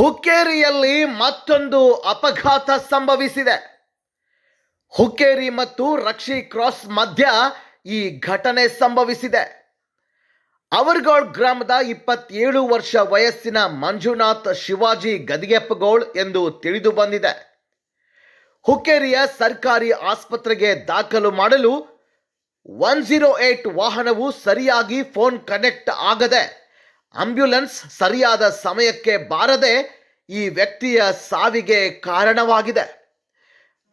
ಹುಕ್ಕೇರಿಯಲ್ಲಿ ಮತ್ತೊಂದು ಅಪಘಾತ ಸಂಭವಿಸಿದೆ. ಹುಕ್ಕೇರಿ ಮತ್ತು ರಕ್ಷಿ ಕ್ರಾಸ್ ಮಧ್ಯ ಈ ಘಟನೆ ಸಂಭವಿಸಿದೆ. ಅವರ್ಗೋಳ್ ಗ್ರಾಮದ ಇಪ್ಪತ್ತೇಳು ವರ್ಷ ವಯಸ್ಸಿನ ಮಂಜುನಾಥ್ ಶಿವಾಜಿ ಗದಿಗೆಪ್ಪಗೋಳ್ ಎಂದು ತಿಳಿದು ಬಂದಿದೆ. ಹುಕ್ಕೇರಿಯ ಸರ್ಕಾರಿ ಆಸ್ಪತ್ರೆಗೆ ದಾಖಲು ಮಾಡಲು ಒನ್ ಜೀರೋ ಏಟ್ ವಾಹನವು ಸರಿಯಾಗಿ ಫೋನ್ ಕನೆಕ್ಟ್ ಆಗದೆ ಆಂಬ್ಯುಲೆನ್ಸ್ ಸರಿಯಾದ ಸಮಯಕ್ಕೆ ಬಾರದೆ ಈ ವ್ಯಕ್ತಿಯ ಸಾವಿಗೆ ಕಾರಣವಾಗಿದೆ.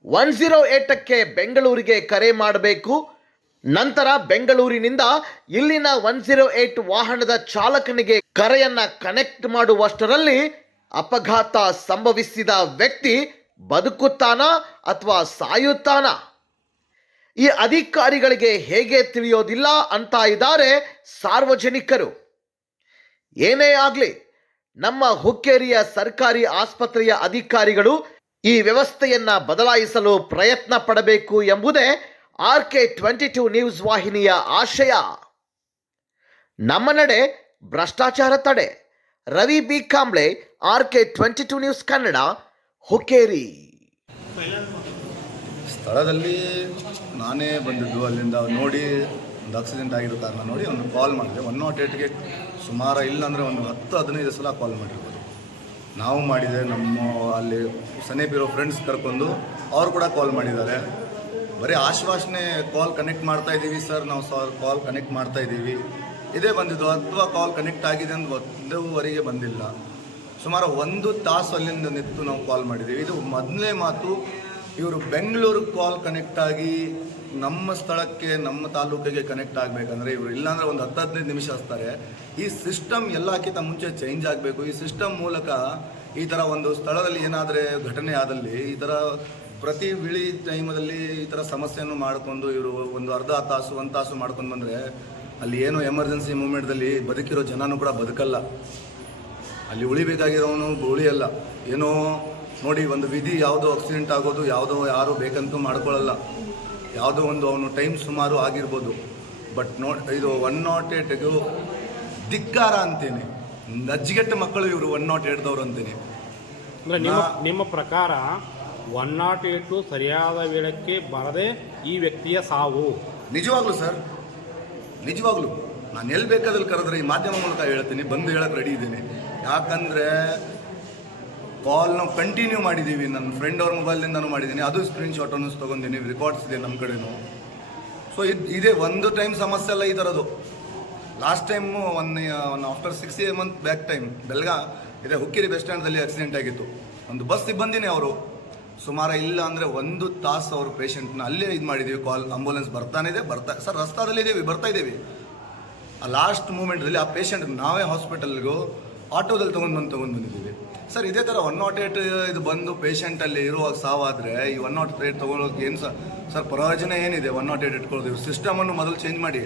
ಒನ್ ಜೀರೋ ಏಟಕ್ಕೆ ಬೆಂಗಳೂರಿಗೆ ಕರೆ ಮಾಡಬೇಕು. ನಂತರ ಬೆಂಗಳೂರಿನಿಂದ ಇಲ್ಲಿನ ಒನ್ ಜೀರೋ ಏಟ್ ವಾಹನದ ಚಾಲಕನಿಗೆ ಕರೆಯನ್ನ ಕನೆಕ್ಟ್ ಮಾಡುವಷ್ಟರಲ್ಲಿ ಅಪಘಾತ ಸಂಭವಿಸಿದ ವ್ಯಕ್ತಿ ಬದುಕುತ್ತಾನ ಅಥವಾ ಸಾಯುತ್ತಾನ? ಈ ಅಧಿಕಾರಿಗಳಿಗೆ ಹೇಗೆ ತಿಳಿಯೋದಿಲ್ಲ ಅಂತ ಇದ್ದಾರೆ ಸಾರ್ವಜನಿಕರು. ಏನೇ ಆಗಲಿ, ನಮ್ಮ ಹುಕ್ಕೇರಿಯ ಸರ್ಕಾರಿ ಆಸ್ಪತ್ರೆಯ ಅಧಿಕಾರಿಗಳು ಈ ವ್ಯವಸ್ಥೆಯನ್ನ ಬದಲಾಯಿಸಲು ಪ್ರಯತ್ನ ಪಡಬೇಕು ಎಂಬುದೇ R K twenty two news ವಾಹಿನಿಯ ಆಶಯ. ನಮ್ಮ ನಡೆ ಭ್ರಷ್ಟಾಚಾರ ತಡೆ. Ravi B. Kamble R K twenty two news Kannada, Hukkeri. ಸ್ಥಳದಲ್ಲಿ ನಾನೇ ಬಂದಿದ್ದು, ಅಲ್ಲಿಂದ ನೋಡಿ ಒಂದು ಆಕ್ಸಿಡೆಂಟ್ ಆಗಿರೋ ಕಾರಣ ನೋಡಿ ಒಂದು ಕಾಲ್ ಮಾಡಿದೆ. ಒನ್ ನಾಟ್ ಏಟ್ಗೆ ಸುಮಾರು ಇಲ್ಲಾಂದರೆ ಒಂದು ಹತ್ತು, ಹದಿನೈದು ಸಲ ಕಾಲ್ ಮಾಡಿರ್ಬೋದು. ನಾವು ಮಾಡಿದೆ, ನಮ್ಮ ಅಲ್ಲಿ ಸನೇಪಿರೋ ಫ್ರೆಂಡ್ಸ್ ಕರ್ಕೊಂಡು ಅವ್ರು ಕೂಡ ಕಾಲ್ ಮಾಡಿದ್ದಾರೆ. ಬರೀ ಆಶ್ವಾಸನೆ ಕಾಲ್ ಕನೆಕ್ಟ್ ಮಾಡ್ತಾ ಇದ್ದೀವಿ ಸರ್ ನಾವು ಸರ್ ಕಾಲ್ ಕನೆಕ್ಟ್ ಮಾಡ್ತಾ ಇದ್ದೀವಿ ಇದೇ ಬಂದಿದ್ದು. ಅಥವಾ ಕಾಲ್ ಕನೆಕ್ಟ್ ಆಗಿದೆ ಅಂತ ಒಂದೂವರೆಗೆ ಬಂದಿಲ್ಲ. ಸುಮಾರು ಒಂದು ತಾಸು ಅಲ್ಲಿಂದ ನಿಂತು ನಾವು ಕಾಲ್ ಮಾಡಿದ್ದೀವಿ ಇದು ಮೊದಲನೇ ಮಾತು ಇವರು ಬೆಂಗಳೂರು ಕಾಲ್ ಕನೆಕ್ಟ್ ಆಗಿ ನಮ್ಮ ಸ್ಥಳಕ್ಕೆ, ನಮ್ಮ ತಾಲೂಕಿಗೆ ಕನೆಕ್ಟ್ ಆಗಬೇಕಂದ್ರೆ ಇವರು ಇಲ್ಲಾಂದ್ರೆ ಒಂದು ಹತ್ತು ಹದಿನೈದು ನಿಮಿಷ ಹಚ್ತಾರೆ. ಈ ಸಿಸ್ಟಮ್ ಎಲ್ಲಕ್ಕಿಂತ ಮುಂಚೆ ಚೇಂಜ್ ಆಗಬೇಕು. ಈ ಸಿಸ್ಟಮ್ ಮೂಲಕ ಈ ಥರ ಒಂದು ಸ್ಥಳದಲ್ಲಿ ಏನಾದರೆ ಘಟನೆ ಆದಲ್ಲಿ ಈ ಥರ ಪ್ರತಿ ಬಿಳಿ ಟೈಮಲ್ಲಿ ಈ ಥರ ಸಮಸ್ಯೆಯನ್ನು ಮಾಡಿಕೊಂಡು ಇವರು ಒಂದು ಅರ್ಧ ತಾಸು, ಒಂದು ತಾಸು ಮಾಡ್ಕೊಂಡು ಬಂದರೆ ಅಲ್ಲಿ ಏನೋ ಎಮರ್ಜೆನ್ಸಿ ಮೂಮೆಂಟ್ದಲ್ಲಿ ಬದುಕಿರೋ ಜನನೂ ಕೂಡ ಬದುಕಲ್ಲ. ಅಲ್ಲಿ ಉಳಿಬೇಕಾಗಿರೋನು ಉಳಿಯಲ್ಲ ಏನೋ ನೋಡಿ ಒಂದು ವಿಧಿ ಯಾವುದೋ ಆಕ್ಸಿಡೆಂಟ್ ಆಗೋದು ಯಾವುದೋ ಯಾರು ಬೇಕಂತೂ ಮಾಡ್ಕೊಳ್ಳಲ್ಲ. ಯಾವುದೋ ಒಂದು ಅವನು ಟೈಮ್ ಸುಮಾರು ಆಗಿರ್ಬೋದು. ಬಟ್ ನೋ ಇದು ಒನ್ ನಾಟ್ ಏಟ್ಗೂ ಧಿಕ್ಕಾರ ಅಂತೀನಿ. ನಜ್ಜಿಗೆಟ್ಟ ಮಕ್ಕಳು ಇವರು ಒನ್ ನಾಟ್ ಏಟ್ದವ್ರು ಅಂತೇನೆ. ಅಂದ್ರೆ ನಿಮ್ಮ ನಿಮ್ಮ ಪ್ರಕಾರ ಒನ್ ನಾಟ್ ಏಟು ಸರಿಯಾದ ವೇಳಕ್ಕೆ ಬರದೆ ಈ ವ್ಯಕ್ತಿಯ ಸಾವು? ನಿಜವಾಗ್ಲೂ ಸರ್ ನಿಜವಾಗ್ಲೂ. ನಾನು ಎಲ್ಲಿ ಬೇಕಾದಲ್ಲಿ ಕರೆದ್ರೆ ಈ ಮಾಧ್ಯಮ ಮೂಲಕ ಹೇಳ್ತೀನಿ ಬಂದು ಹೇಳಕ್ಕೆ ರೆಡಿ ಇದ್ದೀನಿ. ಯಾಕಂದರೆ ಕಾಲ್ ನಾವು ಕಂಟಿನ್ಯೂ ಮಾಡಿದ್ದೀವಿ ನನ್ನ ಫ್ರೆಂಡ್ ಅವ್ರ ಮೊಬೈಲ್ನಿಂದನೂ ಮಾಡಿದ್ದೀನಿ ಅದು ಸ್ಕ್ರೀನ್ ಶಾಟನ್ನು ತೊಗೊಂಡಿನಿ. ರೆಕಾರ್ಡ್ಸ್ ಇದೆ ನಮ್ಮ ಕಡೆನೂ. ಸೊ ಇದು, ಇದೇ ಒಂದು ಟೈಮ್ ಸಮಸ್ಯೆ ಅಲ್ಲ ಈ ಥರದ್ದು last time one one after six a month back time ಬೆಳಗ, ಇದೆ ಹುಕ್ಕಿರಿ ಬಸ್ ಸ್ಟ್ಯಾಂಡ್ದಲ್ಲಿ ಆಕ್ಸಿಡೆಂಟ್ ಆಗಿತ್ತು. ಒಂದು ಬಸ್ ಸಿಬ್ಬಂದಿನೇ ಅವರು. ಸುಮಾರು ಇಲ್ಲ ಅಂದರೆ ಒಂದು ತಾಸು ಅವರು ಪೇಷಂಟ್ನ ಅಲ್ಲೇ ಇದು ಮಾಡಿದ್ದೀವಿ ಕಾಲ್ ಆಂಬುಲೆನ್ಸ್ ಬರ್ತಾನೆ ಇದೆ, ಬರ್ತಾ ಸರ್ ರಸ್ತಾದಲ್ಲಿ ಇದ್ದೀವಿ ಬರ್ತಾ ಇದ್ದೀವಿ ಆ ಲಾಸ್ಟ್ ಮೂಮೆಂಟಲ್ಲಿ ಆ ಪೇಷಂಟ್ ನಾವೇ ಹಾಸ್ಪಿಟಲ್ಗೂ ಆಟೋದಲ್ಲಿ ತೊಗೊಂಡು ಬಂದು, ತೊಗೊಂಡು ಬಂದಿದ್ದೀವಿ ಸರ್, ಇದೇ ಥರ ಒನ್ ನಾಟ್ ಏಟ್ ಇದು ಬಂದು ಪೇಷಂಟಲ್ಲಿ ಇರುವಾಗ ಸಾವಾದರೆ ಈ ಒನ್ ನಾಟ್ ಏಟ್ ತೊಗೊಳೋಕೆ ಏನು ಸರ್ ಸರ್, ಪ್ರಯೋಜನ ಏನಿದೆ ಒನ್ ನಾಟ್ ಏಟ್ ಇಟ್ಕೊಳ್ಳೋದು ಸಿಸ್ಟಮನ್ನು ಮೊದಲು ಚೇಂಜ್ ಮಾಡಿ.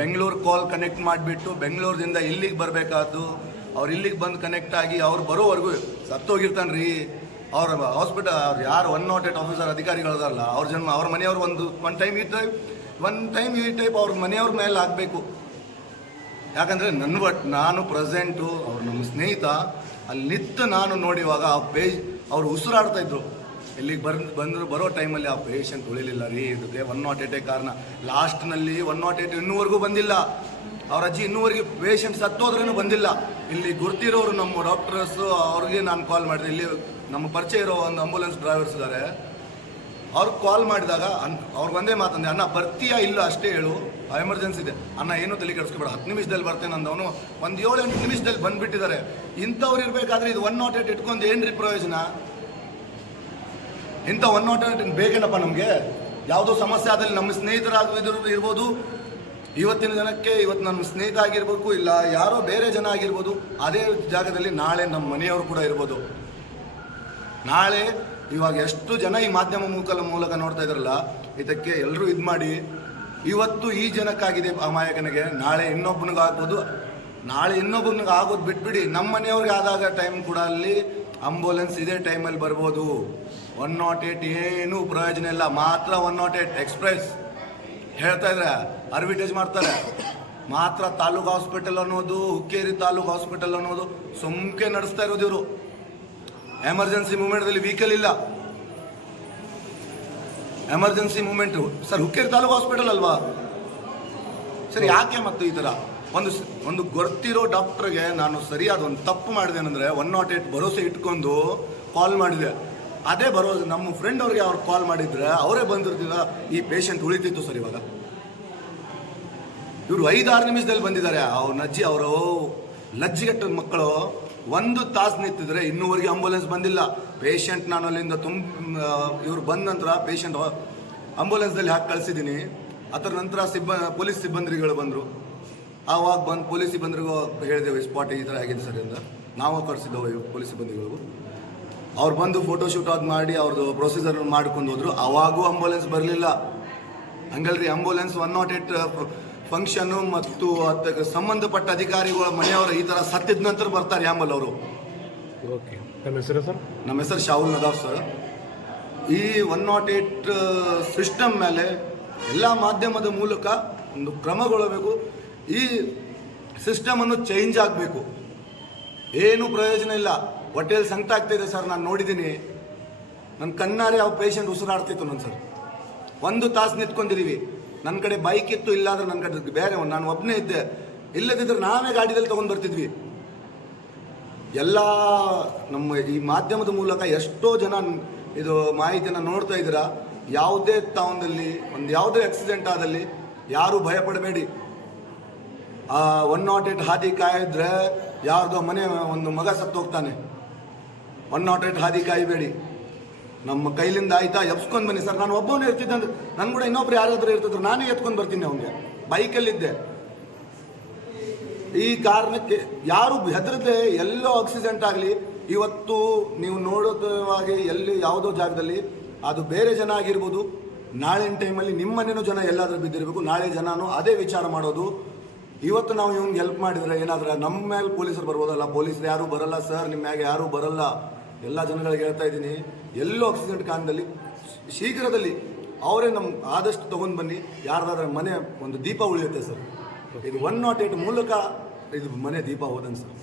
ಬೆಂಗಳೂರು ಕಾಲ್ ಕನೆಕ್ಟ್ ಮಾಡಿಬಿಟ್ಟು ಬೆಂಗಳೂರಿಂದ ಇಲ್ಲಿಗೆ ಬರಬೇಕಾದ್ದು, ಅವ್ರು ಇಲ್ಲಿಗೆ ಬಂದು ಕನೆಕ್ಟ್ ಆಗಿ ಅವ್ರು ಬರೋವರೆಗೂ ಸತ್ತೋಗಿರ್ತಾನೆ ರೀ ಅವ್ರ ಹಾಸ್ಪಿಟಲ್ ಅವ್ರು ಯಾರು ಒನ್ ನಾಟ್ ಏಟ್ ಆಫೀಸರ್ ಅಧಿಕಾರಿಗಳದಲ್ಲ ಅವ್ರ ಜನ್ಮ, ಅವ್ರ ಮನೆಯವ್ರು ಒಂದು ಒನ್ ಟೈಮ್ ಈ ಟೈಪ್ ಒನ್ ಟೈಮ್ ಈ ಟೈಪ್ ಅವ್ರ ಮನೆಯವ್ರ ಮೇಲೆ ಆಗಬೇಕು. ಯಾಕಂದರೆ ನನ್ನ ಬಟ್ ನಾನು ಪ್ರೆಸೆಂಟು ಅವ್ರು ನಮ್ಮ ಸ್ನೇಹಿತ ಅಲ್ಲಿ ನಿಂತು ನಾನು ನೋಡಿವಾಗ ಆ ಪೇಜ್ ಅವರು ಉಸಿರಾಡ್ತಾ ಇದ್ರು. ಇಲ್ಲಿಗೆ ಬರ್, ಬಂದರು, ಬರೋ ಟೈಮಲ್ಲಿ ಆ ಪೇಷಂಟ್ ಉಳಿಲಿಲ್ಲ ರೀ ಇದಕ್ಕೆ ಒನ್ ನಾಟ್ ಏಟೇ ಕಾರಣ. ಲಾಸ್ಟ್ನಲ್ಲಿ ಒನ್ ನಾಟ್ ಏಟ್ ಇನ್ನೂವರೆಗೂ ಬಂದಿಲ್ಲ. ಅವ್ರ ಅಜ್ಜಿ ಇನ್ನೂವರೆಗೆ ಪೇಷಂಟ್ ಸತ್ತೋದ್ರೂ ಬಂದಿಲ್ಲ. ಇಲ್ಲಿ ಗುರ್ತಿರೋರು ನಮ್ಮ ಡಾಕ್ಟರ್ಸು ಅವ್ರಿಗೆ ನಾನು ಕಾಲ್ ಮಾಡಿದೆ. ಇಲ್ಲಿ ನಮ್ಮ ಪರಿಚಯ ಇರೋ ಒಂದು ಆಂಬುಲೆನ್ಸ್ ಡ್ರೈವರ್ಸ್ ಇದ್ದಾರೆ ಅವ್ರಿಗೆ ಕಾಲ್ ಮಾಡಿದಾಗ ಅನ್ ಅವ್ರಿಗೆ ಒಂದೇ ಮಾತಂದೆ, ಅಣ್ಣ, ಬರ್ತೀಯಾ ಇಲ್ಲ ಅಷ್ಟೇ ಹೇಳು. ಎಮರ್ಜೆನ್ಸಿ ಇದೆ. ಅಣ್ಣ, ಏನು ತಲೆ ಕೆಡಿಸ್ಕೊಬೇಡ. ಹತ್ತು ನಿಮಿಷದಲ್ಲಿ ಬರ್ತೇನೆ, ಅಂದವನು. ಒಂದು ಏಳು ಎಂಟು ನಿಮಿಷದಲ್ಲಿ ಬಂದುಬಿಟ್ಟಿದ್ದಾರೆ. ಇಂಥವ್ರು ಇರಬೇಕಾದ್ರೆ ಇದು ಒನ್ ನಾಟ್ ಏಟ್ ಇಟ್ಕೊಂಡು ಏನು ರೀ ಪ್ರಯೋಜನ? ಇಂಥ ಒನ್ ನಾಟ್ ಏಟ್ ಬೇಕೇನಪ್ಪ ನಮಗೆ? ಯಾವುದೋ ಸಮಸ್ಯೆ ಆದಲ್ಲಿ ನಮ್ಮ ಸ್ನೇಹಿತರಾಗಿದ್ರು ಇರ್ಬೋದು. ಇವತ್ತಿನ ಜನಕ್ಕೆ ಇವತ್ತು ನಮ್ಮ ಸ್ನೇಹಿತ ಆಗಿರ್ಬೇಕು ಇಲ್ಲ, ಯಾರೋ ಬೇರೆ ಜನ ಆಗಿರ್ಬೋದು. ಅದೇ ಜಾಗದಲ್ಲಿ ನಾಳೆ ನಮ್ಮ ಮನೆಯವರು ಕೂಡ ಇರ್ಬೋದು. ನಾಳೆ ಇವಾಗ ಎಷ್ಟು ಜನ ಈ ಮಾಧ್ಯಮ ಮೂಲಕ ಮೂಲಕ ನೋಡ್ತಾ ಇದ್ರಲ್ಲ ಇದಕ್ಕೆ ಎಲ್ಲರೂ ಇದು ಮಾಡಿ, ಇವತ್ತು ಈ ಜನಕ್ಕಾಗಿದೆ ಅಮಾಯಕನಿಗೆ, ನಾಳೆ ಇನ್ನೊಬ್ಬನಿಗಾಗ್ಬೋದು. ನಾಳೆ ಇನ್ನೊಬ್ಬನಿಗೆ ಆಗೋದು ಬಿಟ್ಬಿಡಿ, ನಮ್ಮ ಮನೆಯವ್ರಿಗೆ ಆದಾಗ ಟೈಮ್ ಕೂಡ ಅಲ್ಲಿ ಆಂಬುಲೆನ್ಸ್ ಇದೇ ಟೈಮಲ್ಲಿ ಬರ್ಬೋದು. ಒನ್ ನಾಟ್ ಏಟ್ ಏನೂ ಪ್ರಯೋಜನ ಇಲ್ಲ, ಮಾತ್ರ ಒನ್ ನಾಟ್ ಏಟ್ ಎಕ್ಸ್ಪ್ರೆಸ್ ಹೇಳ್ತಾ ಇದ್ರೆ ಅಡ್ವರ್ಟೈಸ್ ಮಾಡ್ತಾರೆ. ಮಾತ್ರ ತಾಲೂಕು ಹಾಸ್ಪಿಟಲ್ ಅನ್ನೋದು, ಹುಕ್ಕೇರಿ ತಾಲೂಕು ಹಾಸ್ಪಿಟಲ್ ಅನ್ನೋದು, ಸುಮ್ಕೆ ನಡೆಸ್ತಾ ಇರೋದು ಇವರು. ಎಮರ್ಜೆನ್ಸಿ ಮೂಮೆಂಟ್ದಲ್ಲಿ ವೀಕಲ್ ಇಲ್ಲ. Emergency moment sir Hukkeri taluk hospital ಅಲ್ವಾ? ಸರ್ ಯಾಕೆ ಮತ್ತು ಈ ಥರ ಒಂದು ಒಂದು ಗೊತ್ತಿರೋ ಡಾಕ್ಟ್ರಿಗೆ ನಾನು ಸರಿಯಾದ ಒಂದು ತಪ್ಪು ಮಾಡಿದೆ ಅಂದರೆ ಒನ್ ನಾಟ್ ಏಟ್ ಭರೋಸೆ ಇಟ್ಕೊಂಡು ಕಾಲ್ ಮಾಡಿದೆ. ಅದೇ ಭರೋಸೆ ನಮ್ಮ ಫ್ರೆಂಡ್ ಅವ್ರಿಗೆ ಅವ್ರು ಕಾಲ್ ಮಾಡಿದ್ರೆ ಅವರೇ ಬಂದಿರ್ತಿಲ್ಲ ಈ ಪೇಷಂಟ್ ಉಳಿತಿತ್ತು ಸರ್ ಇವಾಗ. ಇವರು ಐದಾರು ನಿಮಿಷದಲ್ಲಿ ಬಂದಿದ್ದಾರೆ. ಅವ್ರ ನಜ್ಜಿ ಅವರು ಲಜ್ಜಿಗೆಟ್ಟ ಮಕ್ಕಳು ಒಂದು ತಾಸು ನಿಂತಿದ್ರೆ ಇನ್ನೂವರೆಗೆ ಆಂಬುಲೆನ್ಸ್ ಬಂದಿಲ್ಲ. ಪೇಷಂಟ್ ನಾನು ಅಲ್ಲಿಂದ ತುಂಬ ಇವ್ರು ಬಂದ ನಂತರ ಪೇಷಂಟ್ ಆಂಬುಲೆನ್ಸ್ದಲ್ಲಿ ಹಾಕಿ ಕಳಿಸಿದ್ದೀನಿ. ಅದರ ನಂತರ ಸಿಬ್ಬ, ಪೊಲೀಸ್ ಸಿಬ್ಬಂದಿಗಳು ಬಂದರು. ಆವಾಗ ಬಂದು ಪೊಲೀಸ್ ಸಿಬ್ಬಂದಿಗೂ ಹೇಳಿದೆವು ಸ್ಪಾಟ್ ಈ ಥರ ಆಗಿದೆ ಸರ್ ಅಂತ ನಾವು ಕಳಿಸಿದ್ದೆವು ಪೊಲೀಸ್ ಸಿಬ್ಬಂದಿಗಳಿಗೂ. ಅವ್ರು ಬಂದು ಫೋಟೋ ಶೂಟ್ ಅದು ಮಾಡಿ ಅವ್ರದ್ದು ಪ್ರೊಸೀಜರ್ ಮಾಡ್ಕೊಂಡು ಹೋದ್ರು. ಆವಾಗೂ ಆಂಬುಲೆನ್ಸ್ ಬರಲಿಲ್ಲ. ಹಂಗಲ್ರಿ ambulance one not eight function ಮತ್ತು ಅದಕ್ಕೆ ಸಂಬಂಧಪಟ್ಟ ಅಧಿಕಾರಿಗಳ ಮನೆಯವರು ಈ ಥರ ಸತ್ತಿದ ನಂತರ ಬರ್ತಾರೆ ಯಾಮಲ್ ಅವರು. ಓಕೆ. ನಮ್ಮ ಹೆಸರು ಸರ್? ನಮ್ಮ ಹೆಸರು ಶಾಹುಲ್ ನದಾಫ್ ಸರ್. ಈ ಒನ್ ನಾಟ್ ಏಟ್ ಸಿಸ್ಟಮ್ ಮೇಲೆ ಎಲ್ಲ ಮಾಧ್ಯಮದ ಮೂಲಕ ಒಂದು ಕ್ರಮಗೊಳ್ಳಬೇಕು ಈ ಸಿಸ್ಟಮನ್ನು ಚೇಂಜ್ ಆಗಬೇಕು. ಏನು ಪ್ರಯೋಜನ ಇಲ್ಲ. ಹೊಟ್ಟೆಯಲ್ಲಿ ಸಂಕಟ ಆಗ್ತಿದೆ ಸರ್ ನಾನು ನೋಡಿದ್ದೀನಿ. ನನ್ನ ಕಣ್ಣಾರೆ ಯಾವ ಪೇಷಂಟ್ ಉಸಿರಾಡ್ತಿತ್ತು ನನ್ನ ಸರ್. ಒಂದು ತಾಸು ನಿಂತ್ಕೊಂಡಿದ್ದೀವಿ ನನ್ನ ಕಡೆ ಬೈಕ್ ಇತ್ತು ಇಲ್ಲಾಂದ್ರೆ ನನ್ನ ಕಡೆ ಬೇರೆ ಒಂದು, ನಾನು ಒಬ್ಬನೇ ಇದ್ದೆ. ಇಲ್ಲದಿದ್ದರೆ ನಾವೇ ಗಾಡಿದಲ್ಲಿ ತೊಗೊಂಡು ಬರ್ತಿದ್ವಿ. ಎಲ್ಲ ನಮ್ಮ ಈ ಮಾಧ್ಯಮದ ಮೂಲಕ ಎಷ್ಟೋ ಜನ ಇದು ಮಾಹಿತಿಯನ್ನು ನೋಡ್ತಾ ಇದ್ದೀರಾ. ಯಾವುದೇ ತಾವನಲ್ಲಿ ಒಂದು ಯಾವುದೇ ಆಕ್ಸಿಡೆಂಟ್ ಆದಲ್ಲಿ ಯಾರು ಭಯಪಡಬೇಡಿ ಆ ಒನ್ ನಾಟ್ ಏಟ್ ಹಾದಿ ಕಾಯಿದ್ರೆ ಯಾರ್ದೋ ಮನೆ, ಒಂದು ಮಗ ಸತ್ತು ಹೋಗ್ತಾನೆ ಒನ್ ನಾಟ್ ಏಟ್ ಹಾದಿ ಕಾಯಬೇಡಿ. ನಮ್ಮ ಕೈಲಿಂದ ಆಯ್ತಾ? ಎಬ್ಸ್ಕೊಂಡು ಬನ್ನಿ ಸರ್. ನಾನು ಒಬ್ಬನೇ ಇರ್ತಿದ್ದೆ ಅಂದ್ರೆ ನನ್ನ ಕೂಡ ಇನ್ನೊಬ್ರು ಯಾರಾದ್ರೂ ಇರ್ತಿದ್ರು. ನಾನೇ ಎತ್ಕೊಂಡು ಬರ್ತೀನಿ ಅವನಿಗೆ. ಬೈಕಲ್ಲಿದ್ದೆ. ಈ ಕಾರಣಕ್ಕೆ ಯಾರು ಹೆದರದೆ ಎಲ್ಲೋ ಆಕ್ಸಿಡೆಂಟ್ ಆಗಲಿ, ಇವತ್ತು ನೀವು ನೋಡೋದಾಗಿ ಎಲ್ಲಿ ಯಾವುದೋ ಜಾಗದಲ್ಲಿ ಅದು ಬೇರೆ ಜನ ಆಗಿರ್ಬೋದು. ನಾಳಿನ ಟೈಮಲ್ಲಿ ನಿಮ್ಮನೇನೂ ಜನ ಎಲ್ಲಾದರೂ ಬಿದ್ದಿರಬೇಕು. ನಾಳೆ ಜನನೂ ಅದೇ ವಿಚಾರ ಮಾಡೋದು. ಇವತ್ತು ನಾವು ಇವ್ನಿಗೆ ಹೆಲ್ಪ್ ಮಾಡಿದರೆ ಏನಾದರೂ ನಮ್ಮ ಮೇಲೆ ಪೊಲೀಸರು ಬರ್ಬೋದಲ್ಲ? ಪೊಲೀಸರು ಯಾರೂ ಬರಲ್ಲ ಸರ್. ನಿಮ್ಮ ಮ್ಯಾಗೆ ಯಾರೂ ಬರಲ್ಲ. ಎಲ್ಲ ಜನಗಳಿಗೆ ಹೇಳ್ತಾ ಇದ್ದೀನಿ, ಎಲ್ಲೂ ಆಕ್ಸಿಡೆಂಟ್ ಕಾರಣದಲ್ಲಿ ಶೀಘ್ರದಲ್ಲಿ ಅವರೇ ನಮ್ಮ ಆದಷ್ಟು ತೊಗೊಂಡು ಬನ್ನಿ. ಯಾರ್ದಾದ್ರೆ ಮನೆ ಒಂದು ದೀಪ ಉಳಿಯುತ್ತೆ ಸರ್. ಇದು ಒನ್ ನಾಟ್ ಏಟ್ ಮೂಲಕ ಇದು ಮನೆ ದೀಪ ಹೋದನ್ ಸರ್.